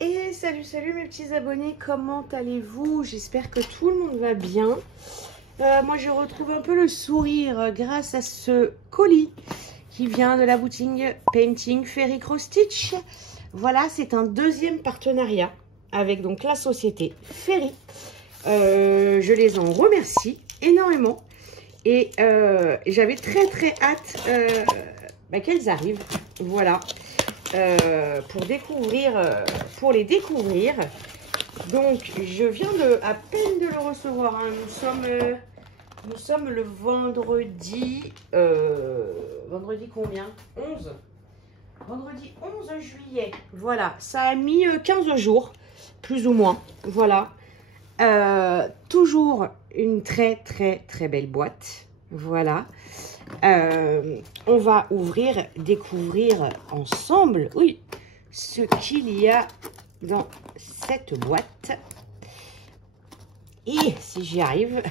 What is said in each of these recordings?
Et salut, salut mes petits abonnés, comment allez-vous? J'espère que tout le monde va bien. Moi, je retrouve un peu le sourire grâce à ce colis qui vient de la boutique Painting Fairy Cross Stitch. Voilà, c'est un deuxième partenariat avec donc la société Fairy. Je les en remercie énormément et j'avais très hâte qu'elles arrivent. Voilà. Pour les découvrir. Donc, je viens à peine de le recevoir. Hein. Nous sommes le vendredi. Vendredi combien? 11. Vendredi 11 juillet. Voilà, ça a mis 15 jours, plus ou moins. Voilà. Toujours une très belle boîte. Voilà. On va découvrir ensemble, oui, ce qu'il y a dans cette boîte. Et si j'y arrive,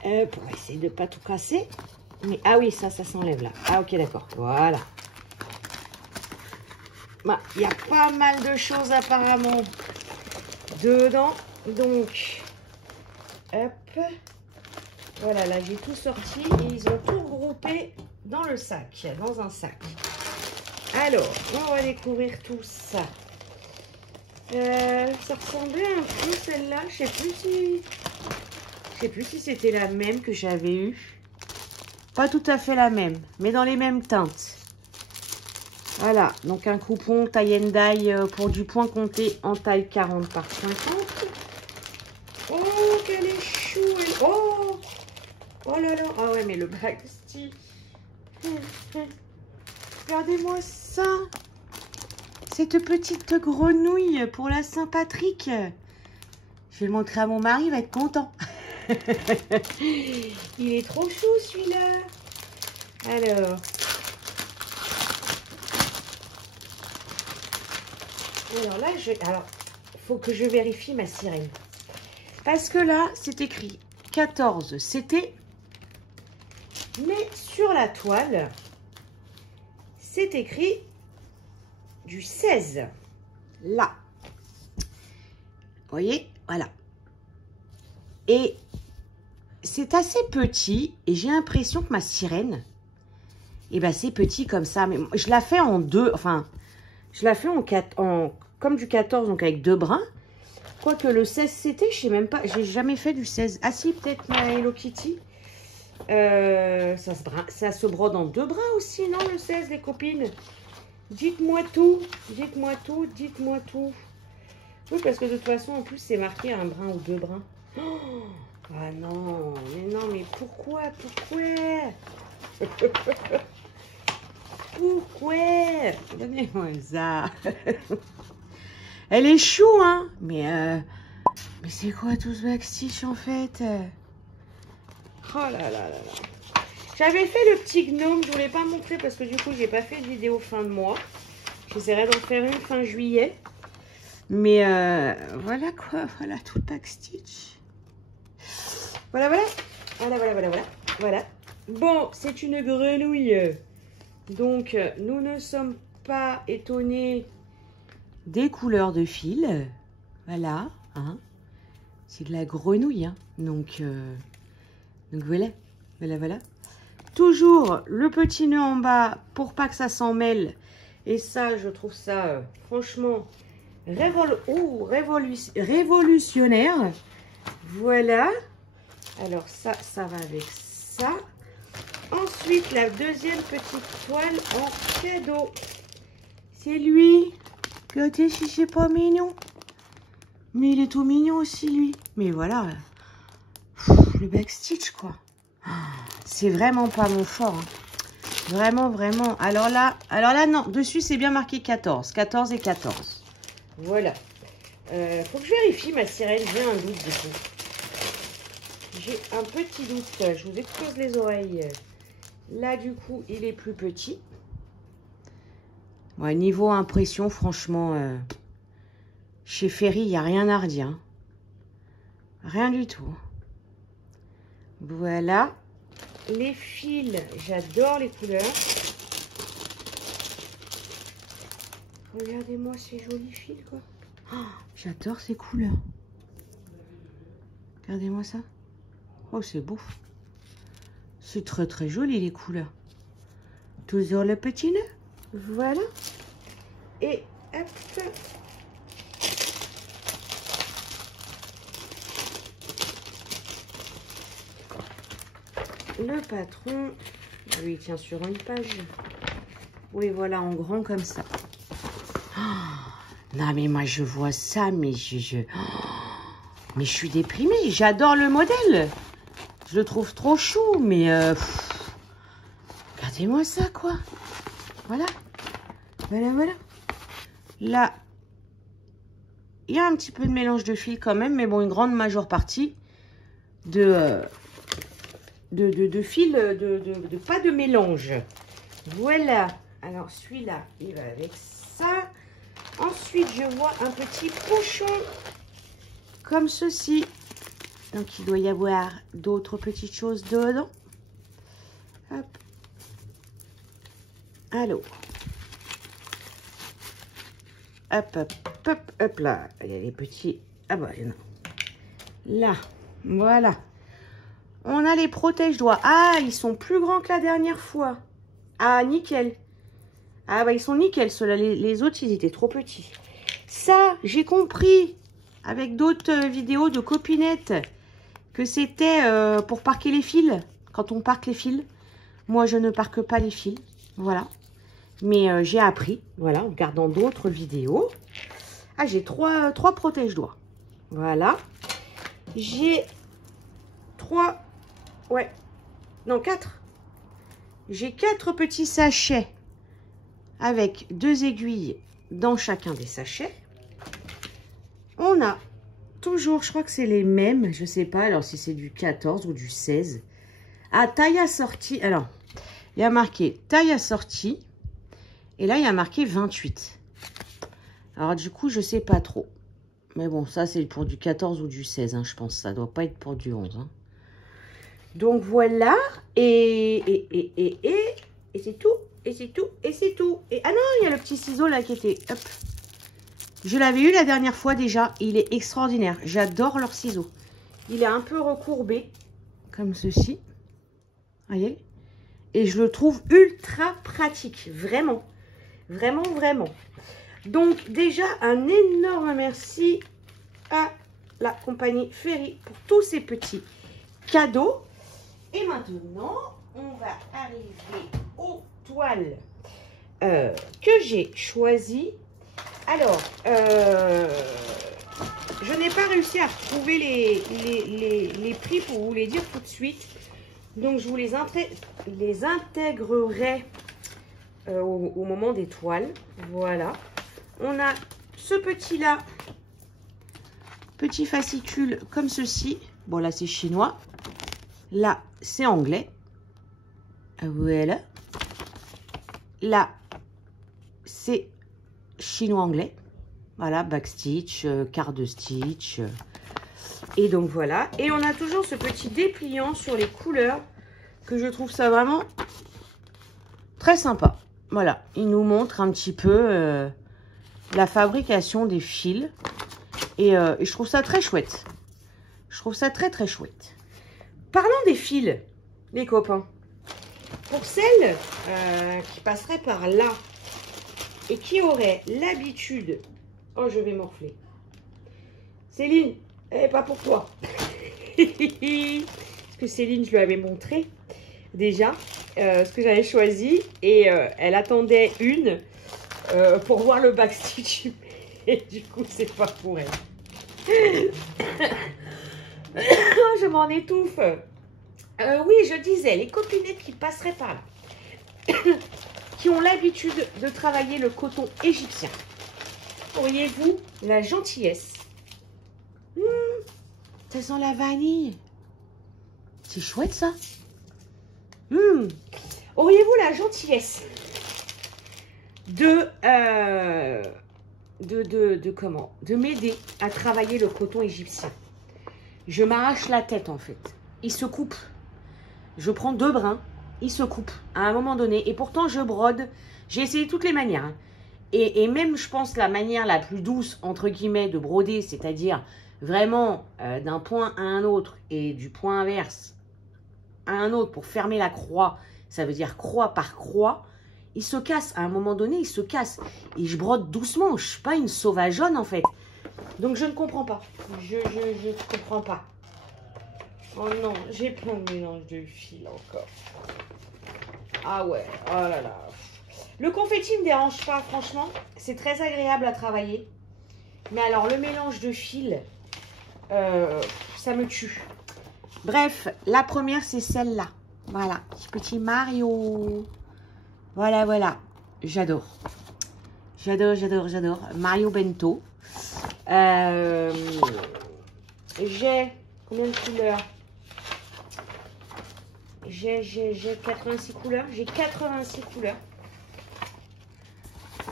pour essayer de ne pas tout casser. Mais, ah oui, ça s'enlève là. Ah ok, d'accord, voilà. Bah, il y a pas mal de choses apparemment dedans. Donc, hop. Voilà, là j'ai tout sorti et ils ont tout regroupé dans le sac, dans un sac. Alors, on va découvrir tout ça. Ça ressemblait un peu celle-là. Je sais plus si c'était la même que j'avais eue. Pas tout à fait la même, mais dans les mêmes teintes. Voilà, donc un coupon taille and die pour du point compté en taille 40 par 50. Oh, qu'elle est chou! Oh! Oh là là! Ah ouais, mais le black stick. Regardez-moi ça! Cette petite grenouille pour la Saint-Patrick. Je vais le montrer à mon mari, il va être content. Il est trop chou celui-là. Alors. Alors là, faut que je vérifie ma sirène. Parce que là, c'est écrit 14 CT. Mais sur la toile, c'est écrit du 16. Là. Vous voyez? Voilà. Et c'est assez petit. Et j'ai l'impression que ma sirène, eh ben, c'est petit comme ça. Mais je la fais en deux. Enfin, je la fais comme du 14, donc avec deux brins. Quoique le 16 CT, je sais même pas. J'ai jamais fait du 16. Ah si, peut-être ma Hello Kitty. Ça se brode en deux brins aussi, non, le 16, les copines? Dites-moi tout, dites-moi tout, dites-moi tout. Oui, parce que de toute façon, en plus, c'est marqué un brin ou deux brins. Oh, ah non, mais pourquoi? Pourquoi? Donnez-moi ça. Elle est chou, hein? Mais c'est quoi tout ce backstitch, en fait? Oh là là là là. J'avais fait le petit gnome, je voulais pas montrer parce que du coup, j'ai pas fait de vidéo fin de mois. J'essaierai d'en faire une fin juillet. Mais voilà quoi, voilà tout le backstitch. Voilà. Bon, c'est une grenouille. Donc, nous ne sommes pas étonnés des couleurs de fil. Voilà, hein. C'est de la grenouille, hein. Donc voilà. Toujours le petit nœud en bas pour pas que ça s'en mêle. Et ça, je trouve ça franchement révolutionnaire. Voilà. Alors ça va avec ça. Ensuite, la deuxième petite toile en cadeau. C'est lui. Regardez si c'est pas mignon. Mais il est tout mignon aussi, lui. Mais voilà. Le backstitch, quoi. C'est vraiment pas mon fort. Hein. Vraiment. Alors là, non. Dessus, c'est bien marqué 14. 14 et 14. Voilà. Faut que je vérifie ma sirène. J'ai un doute, du coup. J'ai un petit doute. Je vous expose les oreilles. Là, du coup, il est plus petit. Ouais, niveau impression, franchement, chez Fairy, il n'y a rien à redire. Hein. Rien du tout. Voilà. Les fils, j'adore les couleurs. Regardez-moi ces jolis fils, quoi. Oh, j'adore ces couleurs. Regardez-moi ça. Oh, c'est beau. C'est très très joli les couleurs. Toujours le petit nœud. Voilà. Et hop. Le patron, lui, il tient sur une page. Oui, voilà, en grand comme ça. Oh, non, mais moi, je vois ça, mais mais je suis déprimée. J'adore le modèle. Je le trouve trop chou, mais... regardez-moi ça, quoi. Voilà. Voilà, voilà. Là, il y a un petit peu de mélange de fils quand même, mais bon, une grande majeure partie de fils, pas de mélange. Voilà. Alors, celui-là, il va avec ça. Ensuite, je vois un petit pochon comme ceci. Donc, il doit y avoir d'autres petites choses dedans. Hop. Alors. Hop, hop, hop, hop, là. Il y a les petits... Ah bah, il y en a. Là, voilà. On a les protège-doigts. Ah, ils sont plus grands que la dernière fois. Ah, nickel. Ah bah, ils sont nickel, ceux-là. Les autres, ils étaient trop petits. Ça, j'ai compris, avec d'autres vidéos de copinettes, que c'était pour parquer les fils. Quand on parque les fils. Moi, je ne parque pas les fils. Voilà. Mais j'ai appris, voilà, en regardant d'autres vidéos. Ah, j'ai trois protège-doigts. Voilà. J'ai 3... Ouais. Non, 4. J'ai 4 petits sachets avec 2 aiguilles dans chacun des sachets. On a toujours, je crois que c'est les mêmes, je sais pas, alors si c'est du 14 ou du 16. Ah, taille assortie. Alors, il y a marqué taille assortie. Et là, il y a marqué 28. Alors, du coup, je sais pas trop. Mais bon, ça, c'est pour du 14 ou du 16, hein, je pense. Ça doit pas être pour du 11. Hein. Donc, voilà. Et c'est tout. Et c'est tout. Et c'est tout. Et ah non, il y a le petit ciseau là qui était... Hop. Je l'avais eu la dernière fois déjà. Il est extraordinaire. J'adore leur ciseau. Il est un peu recourbé. Comme ceci. Voyez. Et je le trouve ultra pratique. Vraiment. Vraiment, vraiment. Donc, déjà, un énorme merci à la compagnie Ferry pour tous ces petits cadeaux. Et maintenant, on va arriver aux toiles que j'ai choisies. Alors, je n'ai pas réussi à retrouver les prix pour vous les dire tout de suite. Donc, je vous les intégrerai au moment des toiles. Voilà. On a ce petit-là, petit fascicule comme ceci. Bon, là, c'est chinois. Là, c'est anglais. Voilà. Là, c'est chinois-anglais. Voilà, backstitch, quart de stitch. Et donc, voilà. Et on a toujours ce petit dépliant sur les couleurs que je trouve ça vraiment très sympa. Voilà, il nous montre un petit peu la fabrication des fils. Et je trouve ça très chouette. Je trouve ça très, très chouette. Parlons des fils, les copains. Pour celles qui passeraient par là et qui auraient l'habitude... Oh, je vais morfler. Céline, pas pour toi. Parce que Céline, je lui avais montré déjà ce que j'avais choisi. Et elle attendait une pour voir le backstitch. Et du coup, c'est pas pour elle. Je m'en étouffe. Oui, je disais, les copinettes qui passeraient par là, qui ont l'habitude de travailler le coton égyptien. Auriez-vous la gentillesse? Ça sent la vanille. C'est chouette, ça. Auriez-vous la gentillesse de m'aider à travailler le coton égyptien? Je m'arrache la tête, en fait. Il se coupe. Je prends 2 brins. Il se coupe à un moment donné. Et pourtant, je brode. J'ai essayé toutes les manières. Hein. Et même, je pense, la manière la plus douce, entre guillemets, de broder, c'est-à-dire vraiment d'un point à un autre et du point inverse à un autre pour fermer la croix, ça veut dire croix par croix, il se casse. À un moment donné, il se casse. Et je brode doucement. Je ne suis pas une sauvageonne, en fait. Donc, je ne comprends pas. Je ne comprends pas. Oh non, j'ai plein de mélange de fils encore. Ah ouais, oh là là. Le confetti ne me dérange pas, franchement. C'est très agréable à travailler. Mais alors, le mélange de fils, ça me tue. Bref, la première, c'est celle-là. Voilà, petit Mario. Voilà, voilà. J'adore. J'adore, j'adore, j'adore. Mario Bento. J'ai combien de couleurs? J'ai 86 couleurs. J'ai 86 couleurs.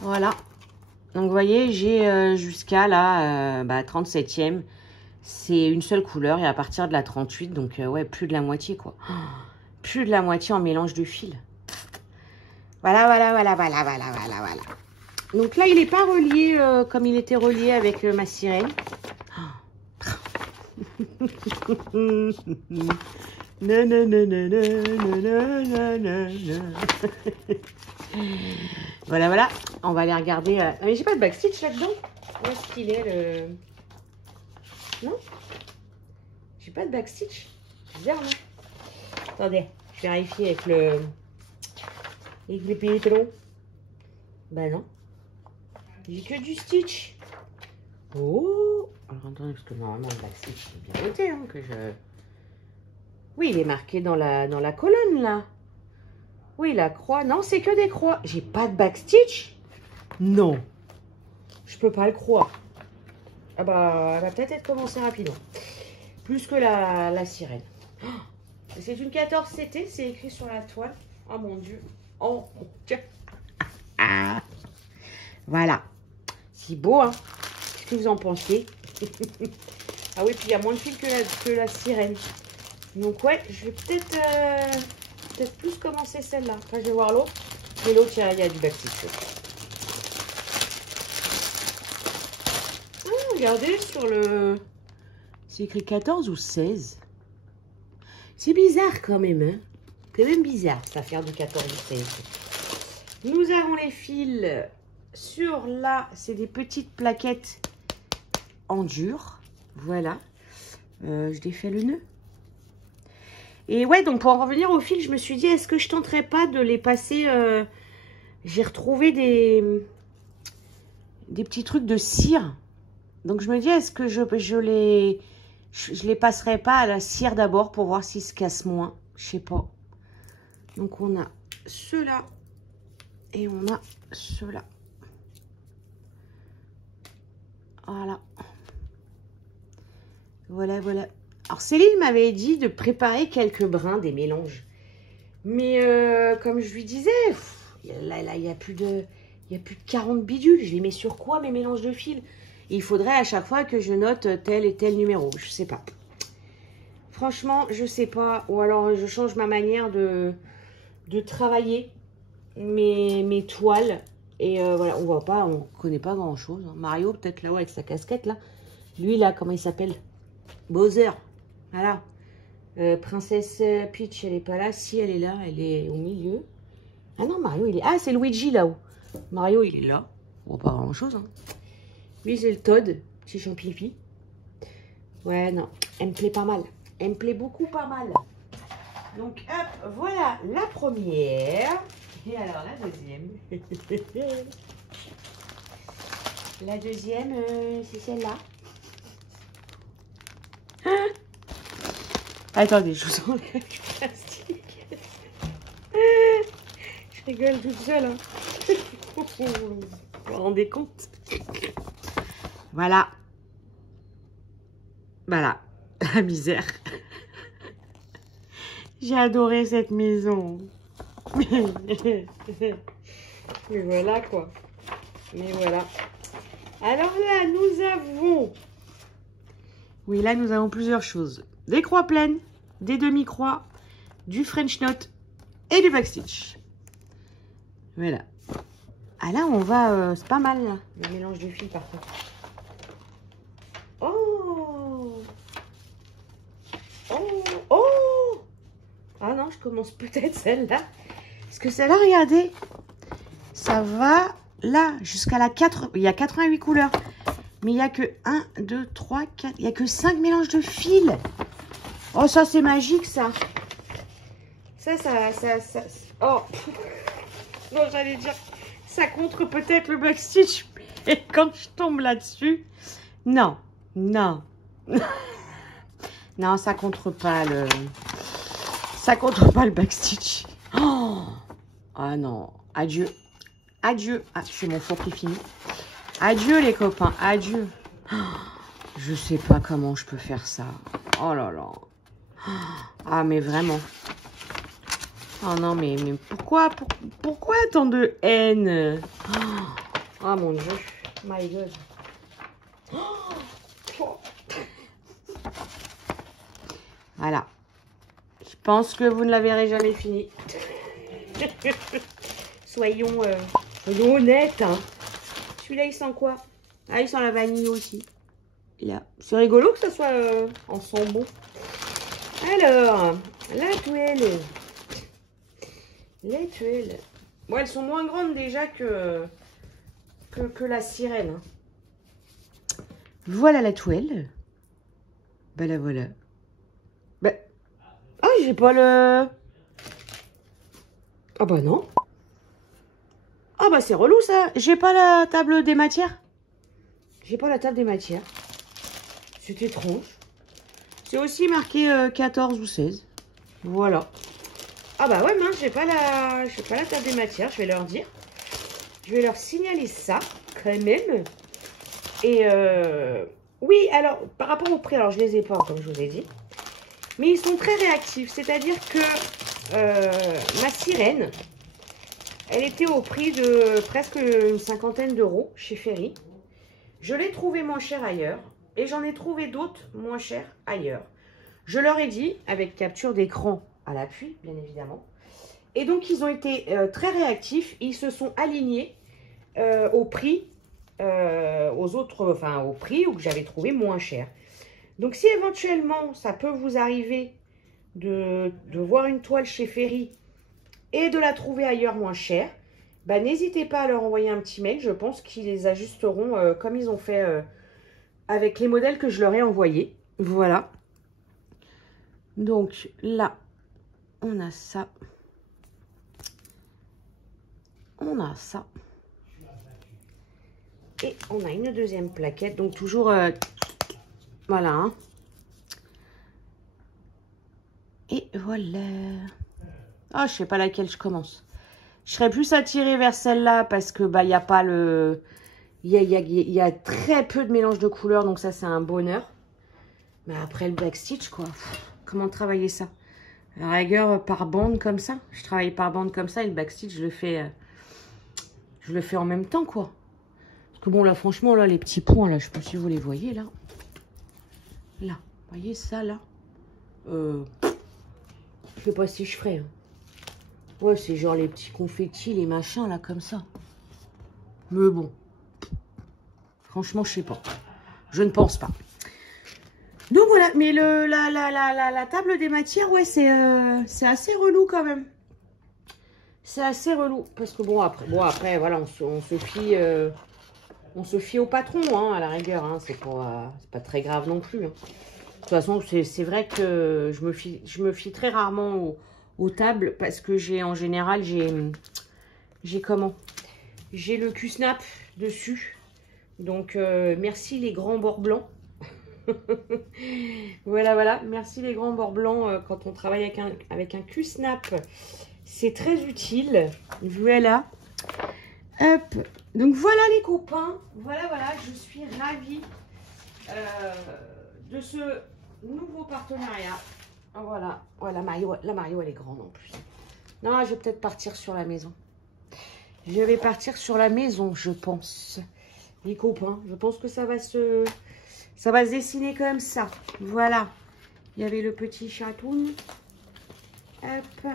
Voilà. Donc, vous voyez, j'ai jusqu'à la 37e. C'est une seule couleur. Et à partir de la 38, donc, ouais, plus de la moitié, quoi. Plus de la moitié en mélange de fils. Voilà, voilà, voilà, voilà, voilà, voilà, voilà. Donc là, il n'est pas relié comme il était relié avec ma sirène. Non, non, non, non, non, non, non, non, non. Voilà, voilà. On va aller regarder. Mais j'ai pas de backstitch là-dedans. Où est-ce qu'il est le... Non, j'ai pas de backstitch. Bizarre, non? Attendez, je vais vérifier avec le... avec les pétrons. Bah non. J'ai que du stitch. Oh. Alors attendez, parce que normalement le backstitch est bien noté, hein, que je... Oui, il est marqué dans la colonne, là. Oui, la croix. Non, c'est que des croix. J'ai pas de backstitch? Non. Je peux pas le croire. Ah bah, elle va peut-être être commencée rapidement. Plus que la sirène. Oh, c'est une 14 CT, c'est écrit sur la toile. Oh mon Dieu. Oh mon Dieu. Ah. Voilà. C'est beau, hein? Qu'est-ce que vous en pensez? Ah oui, puis il y a moins de fils que la sirène. Donc ouais, je vais peut-être plus commencer celle-là. Enfin, je vais voir l'autre. Mais l'autre, il y a du backstitch. Ah, regardez sur le... C'est écrit 14 ou 16. C'est bizarre quand même, hein? C'est même bizarre, cette affaire du 14 ou 16. Nous avons les fils sur là. C'est des petites plaquettes en dur. Voilà. Je défais le nœud. Et ouais, donc pour en revenir au fil, je me suis dit, est-ce que je tenterais pas de les passer... J'ai retrouvé des petits trucs de cire. Donc je me dis, est-ce que je les passerai pas à la cire d'abord pour voir s'ils se cassent moins. Je sais pas. Donc on a ceux-là et on a ceux-là. Voilà. Voilà, voilà. Alors Céline m'avait dit de préparer quelques brins des mélanges. Mais comme je lui disais, là il n'y a plus de 40 bidules. Je les mets sur quoi mes mélanges de fils? Il faudrait à chaque fois que je note tel et tel numéro. Je sais pas. Franchement, je sais pas. Ou alors je change ma manière de travailler mes toiles. Et voilà, on voit pas, on connaît pas grand chose. Mario, peut-être là-haut avec sa casquette là. Lui là, comment il s'appelle? Bowser. Voilà. Princesse Peach, elle est pas là. Si, elle est là, elle est au milieu. Ah non, Mario, il est... Ah, c'est Luigi là-haut. Mario, il est là. On voit pas grand chose. Hein. Lui, c'est le Todd, petit champipi. Ouais, non, elle me plaît pas mal. Elle me plaît beaucoup pas mal. Donc, hop, voilà la première. Et alors, la deuxième. La deuxième, c'est celle-là. Attendez, je vous enlève du plastique. Je rigole toute seule. Hein. Vous vous rendez compte? Voilà. Voilà. La misère. J'ai adoré cette maison. Mais voilà quoi. Mais voilà. Alors là, nous avons... Oui, là, nous avons plusieurs choses. Des croix pleines, des demi-croix, du French knot et du backstitch. Voilà. Ah là, on va... c'est pas mal, là, le mélange de fils, par contre. Oh! Oh! Oh! Ah non, je commence peut-être celle-là. Parce que celle-là, regardez, ça va là, jusqu'à la 4... Il y a 88 couleurs. Mais il n'y a que 1, 2, 3, 4... Il n'y a que 5 mélanges de fils. Oh, ça, c'est magique, ça. Ça... Oh! Non, j'allais dire... Ça contre peut-être le backstitch. Et quand je tombe là-dessus... Non. Non. Non, ça contre pas le... Ça contre pas le backstitch. Oh, ah non. Adieu. Adieu. Ah, c'est mon four qui finit. Adieu les copains. Adieu. Oh, je sais pas comment je peux faire ça. Oh là là. Ah mais vraiment. Oh non mais pourquoi tant de haine? Oh mon dieu. My God. Oh. Voilà. Je pense que vous ne la verrez jamais fini. Soyons honnêtes. Hein. Celui-là, il sent quoi? Ah, il sent la vanille aussi. Là. C'est rigolo que ça soit en son bon. Alors, la tuile. Les tuiles. Bon, elles sont moins grandes déjà que la sirène. Voilà la tuile. Ben la voilà. Ben... Ah, j'ai pas le... Ah bah non. Ah bah c'est relou ça. J'ai pas la table des matières. J'ai pas la table des matières. C'est étrange. C'est aussi marqué 14 ou 16. Voilà. Ah bah ouais, mince, j'ai pas la table des matières. Je vais leur dire. Je vais leur signaler ça quand même. Et oui, alors par rapport au prix, alors je les ai pas comme je vous ai dit. Mais ils sont très réactifs. C'est-à-dire que ma sirène, elle était au prix de presque une cinquantaine d'euros chez Ferry. Je l'ai trouvé moins cher ailleurs. Et j'en ai trouvé d'autres moins chers ailleurs. Je leur ai dit, avec capture d'écran à l'appui, bien évidemment. Et donc, ils ont été très réactifs. Ils se sont alignés au prix, au prix où j'avais trouvé moins cher. Donc, si éventuellement, ça peut vous arriver de voir une toile chez Ferry et de la trouver ailleurs moins chère, bah, n'hésitez pas à leur envoyer un petit mail. Je pense qu'ils les ajusteront comme ils ont fait avec les modèles que je leur ai envoyés. Voilà. Donc, là, on a ça. On a ça. Et on a une deuxième plaquette. Donc, toujours... voilà. Hein. Et voilà. Ah, je sais pas laquelle je commence. Je serais plus attirée vers celle-là parce que bah il n'y a pas le... Il y a très peu de mélange de couleurs. Donc, ça, c'est un bonheur. Mais après, le backstitch, quoi. Comment travailler ça? À la rigueur, par bande comme ça. Je travaille par bande comme ça et le backstitch, je le fais en même temps, quoi. Parce que bon, là, franchement, là, les petits points, là, je sais pas si vous les voyez, là. Là, vous voyez ça, là? Je sais pas si je ferai. Hein. Ouais, c'est genre les petits confettis, les machins, là, comme ça. Mais bon. Franchement, je sais pas. Je ne pense pas. Donc voilà, mais la table des matières, ouais, c'est assez relou quand même. C'est assez relou. Parce que bon, après voilà, on se fie au patron, hein, à la rigueur. Hein, c'est pas très grave non plus. Hein. De toute façon, c'est vrai que je me fie très rarement aux tables parce que en général, j'ai comment? J'ai le Q-snap dessus. Donc, merci les grands bords blancs. Voilà. Merci les grands bords blancs quand on travaille avec un Q-snap. C'est très utile. Voilà. Hop. Donc, voilà les copains. Voilà. Je suis ravie de ce nouveau partenariat. Voilà. La Mario, elle est grande en plus. Non, je vais peut-être partir sur la maison. Je vais partir sur la maison, je pense. Les copains, je pense que ça va se dessiner comme ça. Voilà. Il y avait le petit chatouille. Hop.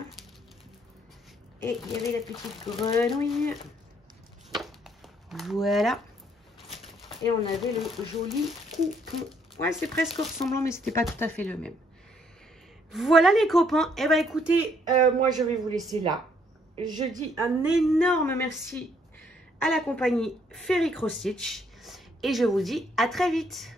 Et il y avait la petite grenouille. Voilà. Et on avait le joli coupon. Ouais, c'est presque ressemblant, mais c'était pas tout à fait le même. Voilà les copains. Eh ben écoutez, moi je vais vous laisser là. Je dis un énorme merci à la compagnie Ferry Cross Stitch. Et je vous dis à très vite.